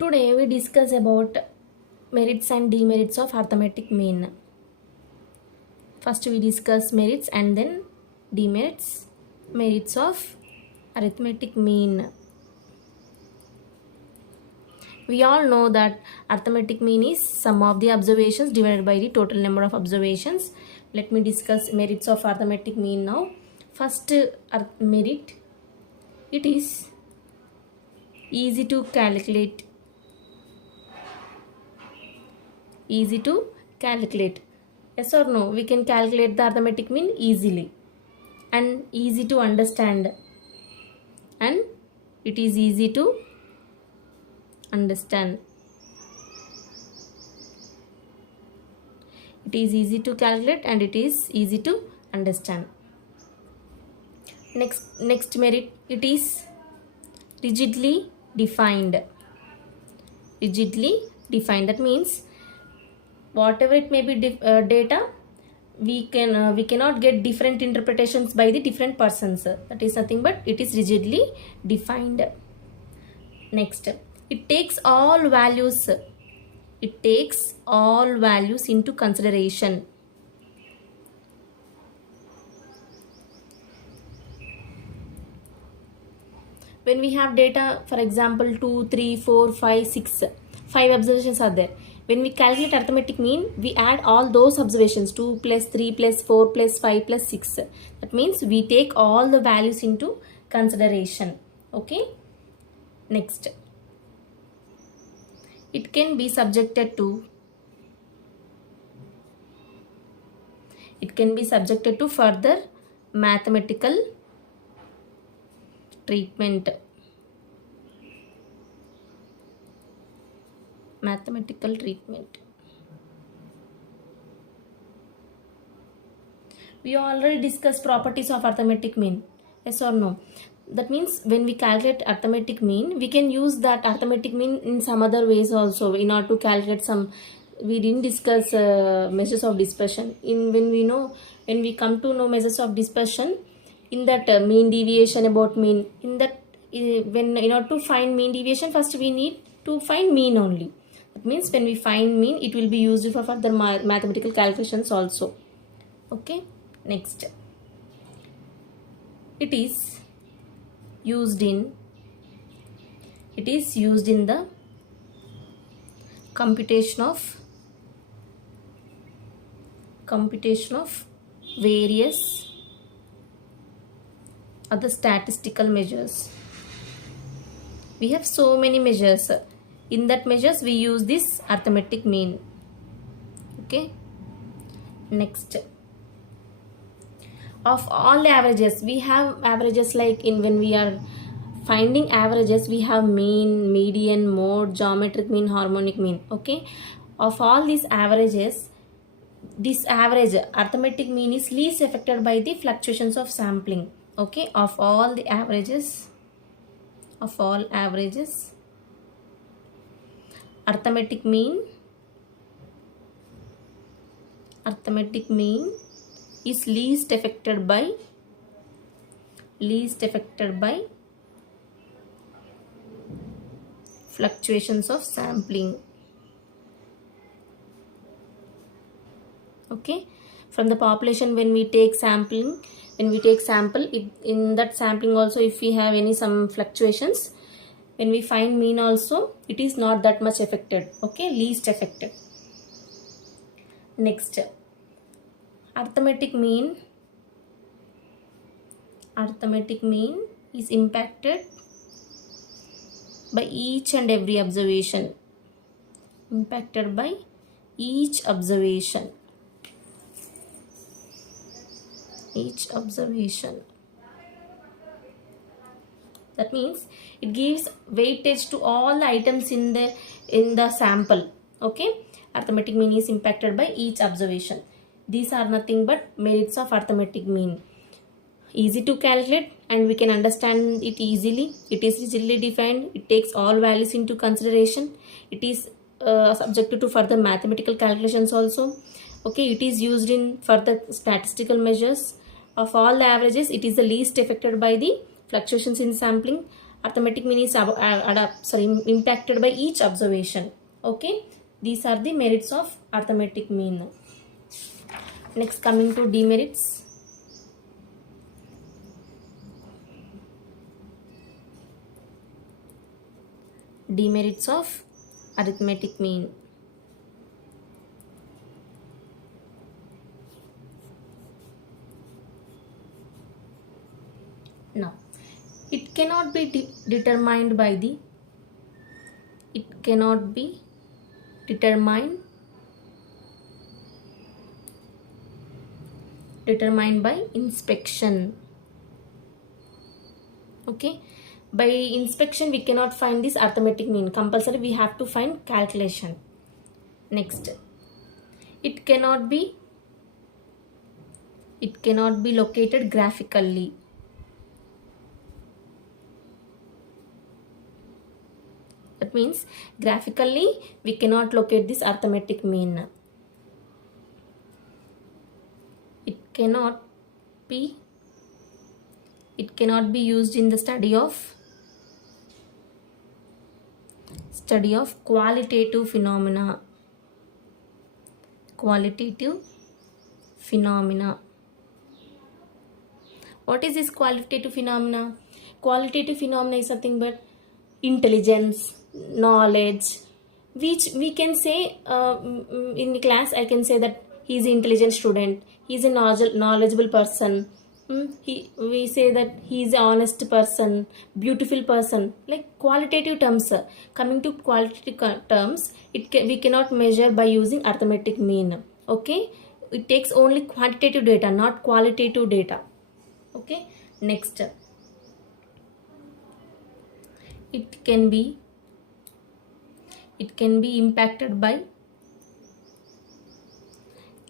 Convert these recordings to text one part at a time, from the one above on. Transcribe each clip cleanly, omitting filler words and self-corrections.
Today we discuss about merits and demerits of arithmetic mean. First we discuss merits and then demerits. Merits of arithmetic mean. We all know that arithmetic mean is sum of the observations divided by the total number of observations. Let me discuss merits of arithmetic mean now. First merit, it is easy to calculate. Easy to calculate. Yes or no? We can calculate the arithmetic mean easily and easy to understand. And it is easy to understand. It is easy to calculate and it is easy to understand. Next merit, it is rigidly defined. Rigidly defined. That means whatever it may be data, we cannot get different interpretations by the different persons. That is nothing but it is rigidly defined. Next, it takes all values. It takes all values into consideration. When we have data, for example 2, 3, 4, 5, 6, 5 observations are there. When we calculate arithmetic mean, we add all those observations, 2 plus 3 plus 4 plus 5 plus 6. That means we take all the values into consideration. Okay. Next, it can be subjected to further mathematical treatment. Mathematical treatment. We already discussed properties of arithmetic mean. Yes or no? That means when we calculate arithmetic mean, we can use that arithmetic mean in some other ways also in order to calculate some. We didn't discuss measures of dispersion. When we come to know measures of dispersion, in that mean deviation about mean, in order to find mean deviation, first we need to find mean only. That means when we find mean, it will be used for further mathematical calculations also. Okay. Next, it is used in the computation of various other statistical measures. We have so many measures. In that measures we use this arithmetic mean. Okay. Next, of all the averages, we have averages like when we are finding averages, we have mean, median, mode, geometric mean, harmonic mean. Okay. Of all these averages, this average arithmetic mean is least affected by the fluctuations of sampling. Okay. Of all averages, arithmetic mean is least affected by fluctuations of sampling. Okay. From the population, when we take sample, in that sampling also, if we have some fluctuations, when we find mean also, it is not that much affected. Okay. Least affected. Next, arithmetic mean is impacted by each and every observation. Impacted by each observation. That means it gives weightage to all the items in the sample. Okay. Arithmetic mean is impacted by each observation. These are nothing but merits of arithmetic mean. Easy to calculate and we can understand it easily. It is rigidly defined. It takes all values into consideration. It is subjected to further mathematical calculations also. Okay. It is used in further statistical measures. Of all the averages, it is the least affected by the fluctuations in sampling arithmetic mean is impacted by each observation. Okay, these are the merits of arithmetic mean. Next, coming to demerits. Demerits of arithmetic mean. Now, it cannot be determined by the determined by inspection. Okay, by inspection we cannot find this arithmetic mean. Compulsory we have to find calculation. Next, it cannot be located graphically. That means graphically we cannot locate this arithmetic mean. It cannot be used in the study of qualitative phenomena. What is this qualitative phenomena? Qualitative phenomena is nothing but intelligence, knowledge, which we can say in the class. I can say that he is an intelligent student, he is a knowledgeable person, we say that he is an honest person, beautiful person, like qualitative terms. Coming to qualitative terms, we cannot measure by using arithmetic mean. Okay, it takes only quantitative data, not qualitative data. Okay, next, it can be impacted by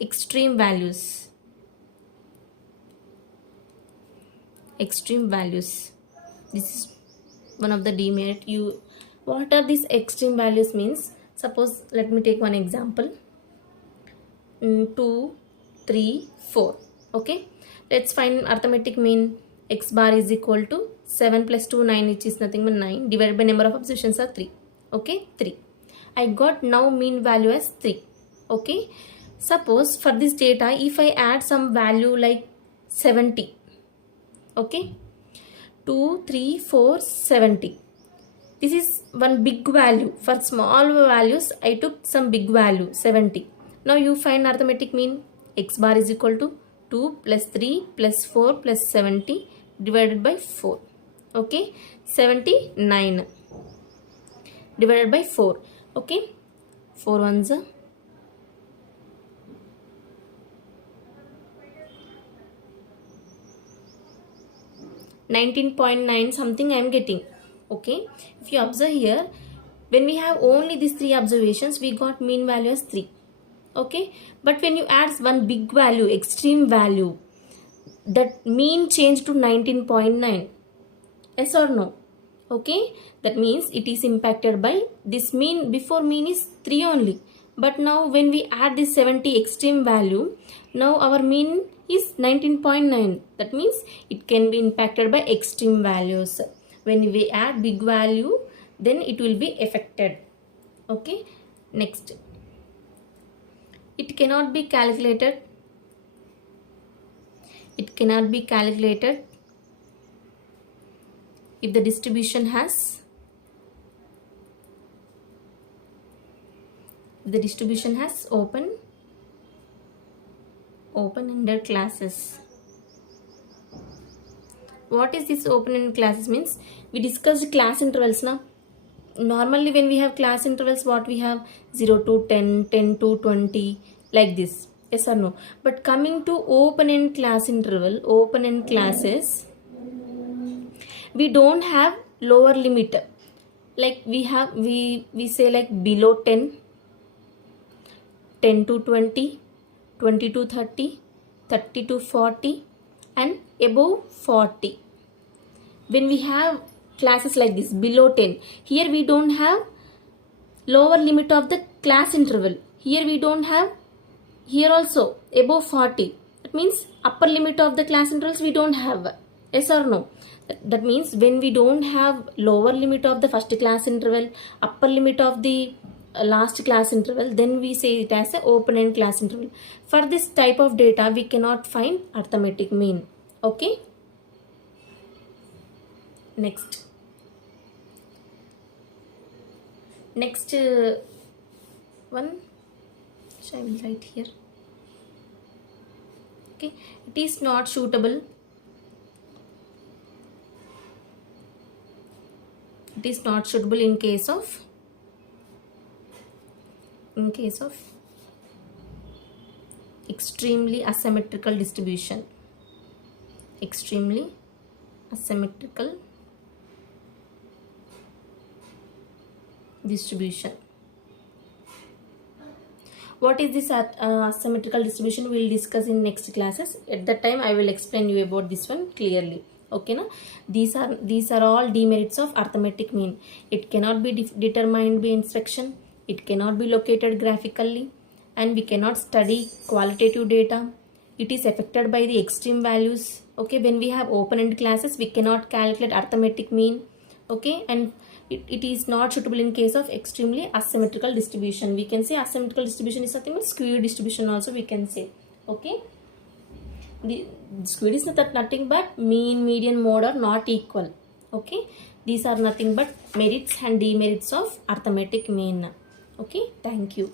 extreme values. This is one of the demerit. What are these extreme values means? Suppose, let me take one example. 2, 3, 4. Okay, let's find arithmetic mean. X bar is equal to 7 plus 2, 9, which is nothing but 9, divided by number of observations are 3. Okay, 3. I got now mean value as 3. Okay, suppose for this data, if I add some value like 70. Okay, 2, 3, 4, 70. This is one big value. For small values, I took some big value, 70. Now you find arithmetic mean. X bar is equal to 2 plus 3 plus 4 plus 70 divided by 4. Okay, 79 divided by 4. Okay, 4 ones are 19.9 something I am getting. Okay, if you observe here, when we have only these 3 observations, we got mean value as 3. Okay, but when you add one big value, extreme value, that mean changed to 19.9. Yes or no? Okay, that means it is impacted by this mean. Before mean is 3 only, but now when we add this 70 extreme value, now our mean is 19.9. That means it can be impacted by extreme values. When we add big value, then it will be affected. Okay, next, it cannot be calculated. It cannot be calculated if the distribution has open-ended classes. What is this open-ended classes means? We discussed class intervals now. Normally when we have class intervals, what we have 0 to 10, 10 to 20, like this. Yes or no? But coming to open-end class interval, open-end classes, we don't have lower limit. Like we have, we say like below 10, 10 to 20, 20 to 30, 30 to 40 and above 40. When we have classes like this below 10, here we don't have lower limit of the class interval. Here we don't have, here also above 40. That means upper limit of the class intervals we don't have. Yes or no? That means when we don't have lower limit of the first class interval, upper limit of the last class interval, then we say it as a open-end class interval. For this type of data, we cannot find arithmetic mean. Okay. Next one, which I will write here. Okay, it is not suitable. It is not suitable in case of extremely asymmetrical distribution. Extremely asymmetrical distribution. What is this asymmetrical distribution? We will discuss in next classes. At that time I will explain you about this one clearly. Okay, na? These are all demerits of arithmetic mean. It cannot be determined by instruction. It cannot be located graphically, and we cannot study qualitative data. It is affected by the extreme values. Okay, when we have open-end classes, we cannot calculate arithmetic mean. Okay, and it is not suitable in case of extremely asymmetrical distribution. We can say asymmetrical distribution is nothing but skewed distribution also we can say. Okay, the skewed is nothing but mean, median, mode are not equal. Okay, these are nothing but merits and demerits of arithmetic mean. Okay, thank you.